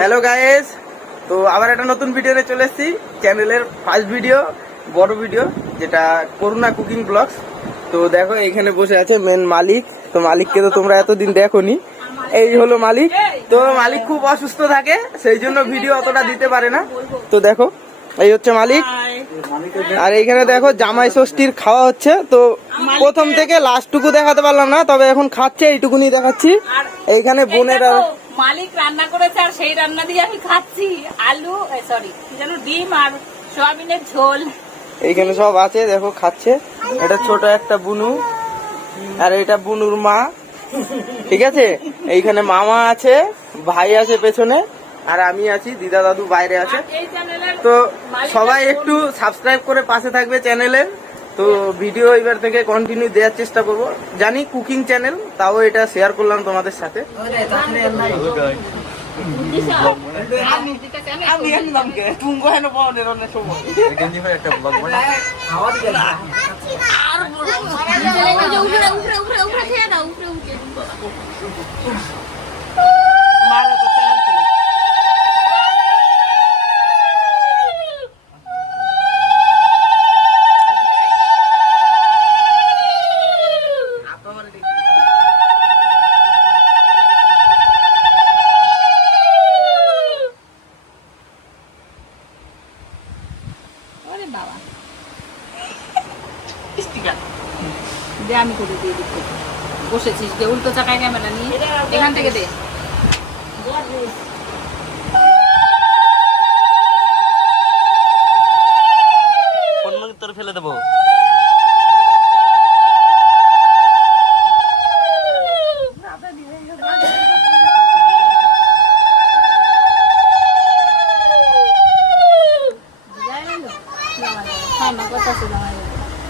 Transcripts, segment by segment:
Hello guys তো আবার একটা নতুন ভিডিও নিয়ে চলে এসেছি। চ্যানেলের ফার্স্ট ভিডিও বড় ভিডিও যেটা করুণা কুকিং ব্লগস তো দেখো, এখানে বসে আছে মেন মালিক। তো মালিককে তো তোমরা এতদিন দেখোনি। এই হলো মালিক। তো মালিক খুব অসুস্থ থাকে, সেই জন্য ভিডিও অতটা দিতে পারে না। তো দেখো, এই হচ্ছে মালিক। আর এইখানে দেখো, জামাই ষষ্ঠীর খাওয়া হচ্ছে। তো প্রথম থেকে লাস্টটুকু দেখাতে পারলাম না, তবে এখন খাচ্ছে, এইটুকুনি দেখাচ্ছি। এইখানে বোনের মালিক রান্না করেছে আর সেই রান্না দিয়ে আমি খাচ্ছি। আলু সরি যেন ডিম আর সোয়াবিনের ঝোল। এইখানে সব আছে দেখো খাচ্ছে। এটা ছোট একটা বুনু আর এটা বুনুর মা। ঠিক আছে? এইখানে মামা আছে ভাই আছে পেছনে আর আমি আছি দিদা দাদু বাইরে আছে। চ্যানেলের তো সবাই একটু সাবস্ক্রাইব করে পাশে থাকবে চ্যানেলে তো ভিডিও এবার থেকে কন্টিনিউ দেওয়ার চেষ্টা করব। জানি কুকিং চ্যানেল তাও এটা শেয়ার করলাম তোমাদের সাথে। ওরে বাবা। দে আমি করে দিয়ে দিচ্ছি। বসেছিস যে উল্টো চাকায় ক্যামেরা নিয়ে। এখান থেকে দে তোর ফেলে দেবো হ্যাঁ না কথা আছে জামাই কাট কাট আরে কাট কাট ঠান্ডা হওয়া ঠান্ডা লাগছে এই আয় সাইডে চল লয় তো এই দেখাস না ভিডিও তোর বাদ করে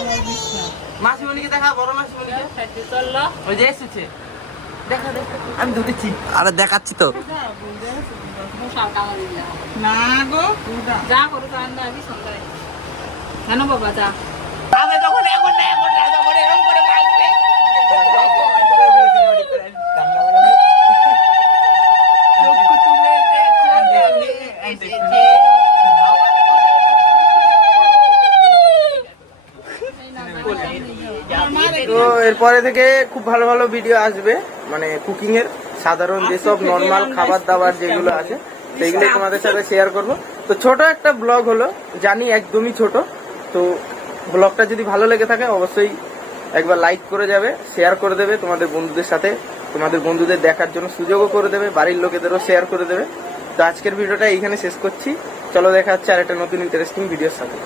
মাসিমণিকে দেখা বড় মাসিমণিকে? ওই যে এসেছে। দেখা দেখা। আমি ধরেছি আরে দেখাচ্ছি তো। না গো যা করো আমি সন্ধ্যায়। কেন বাবা যা। যখন এখন না এখন না যখন এরকম করে এরপরে থেকে খুব ভালো ভালো ভিডিও আসবে মানে কুকিং এর সাধারণ যেসব নর্মাল খাবার দাবার যেগুলো আছে, সেইগুলো তোমাদের সাথে শেয়ার করব। তো ছোট একটা ব্লগ হলো, জানি একদমই ছোট, তো ব্লগটা যদি ভালো লেগে থাকে অবশ্যই একবার লাইক করে যাবে শেয়ার করে দেবে তোমাদের বন্ধুদের সাথে, তোমাদের বন্ধুদের দেখার জন্য সুযোগও করে দেবে, বাড়ির লোকেদেরও শেয়ার করে দেবে। তো আজকের ভিডিওটা এইখানে শেষ করছি, চলো দেখা হচ্ছে আর একটা নতুন ইন্টারেস্টিং ভিডিওর সাথে।